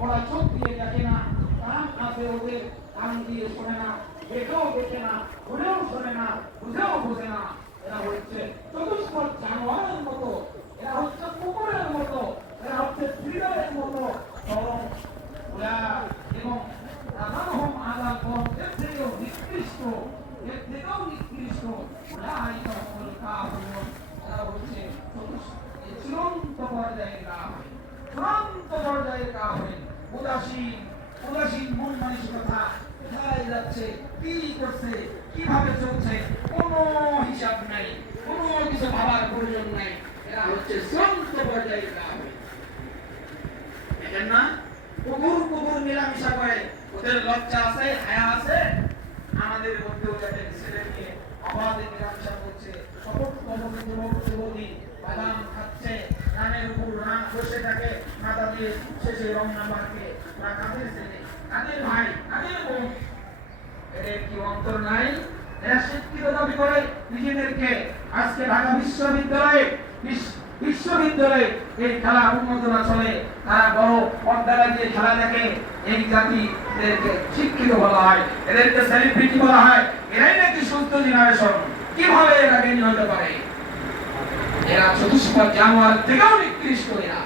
ওরা চোখ দিয়ে দেখে না, কান আছে ওদের, কান দিয়ে শোনে না, দেখেও দেখে না, শুনেও শোনে না, বুঝেও বোঝে না। এরা হচ্ছে চতুষ্পদ জানোয়ারের মতো, এরা হচ্ছে কুকুরের মতো, এরা হচ্ছে বিড়ালের মতো। ওরা এবং রাধারহম আলাল কম এর থেকেও নিকৃষ্ট, এর থেকেও নিকৃষ্ট। ওরা আইকাহুল কাফিরুন, এরা হচ্ছে চূড়ান্ত পর্যায়ের কাফির, চূড়ান্ত পর্যায়ের কাফির। উদাসীন মন মানসিকতা, কোথায় যাচ্ছে, কি করছে, কিভাবে চলছে, কোনো হিসাব নাই, কোনো কিছু ভাবার প্রয়োজন নাই। এরা হচ্ছে চূড়ান্ত পর্যায়ের কাফির। দেখেন না, কুকুর মেলামেশা করে, ওদের লজ্জা আছে, হায়া আছে। আমাদের মধ্যেও যাদের ছেলে মেয়ে অবাধে মেলামেশা করছে, শপথ কবরে যুবতী বাদাম খাচ্ছে, রানের উপর রান বসে থাকে, মাথা দিয়ে শেষে রং নামাকে। ওরা কাদের ছেলে, কাদের ভাই, কাদের বোন? এদের কি অন্তর নাই? এরা শিক্ষিত দাবি করে নিজেদেরকে। আজকে ঢাকা বিশ্ববিদ্যালয়ে এই খেলা উন্মোচনা চলে, তারা বড় পর্দায় দিয়ে খেলা দেখে। এই জাতিদেরকে শিক্ষিত বলা হয়, এদেরকে সেলিব্রিটি বলা হয়। এরাই নাকি সুস্থ জেনারেশন। কিভাবে এরা জ্ঞানী হতে পারে? এরা চতুষ্পদ জানোয়ার থেকেও নিকৃষ্ট। এরা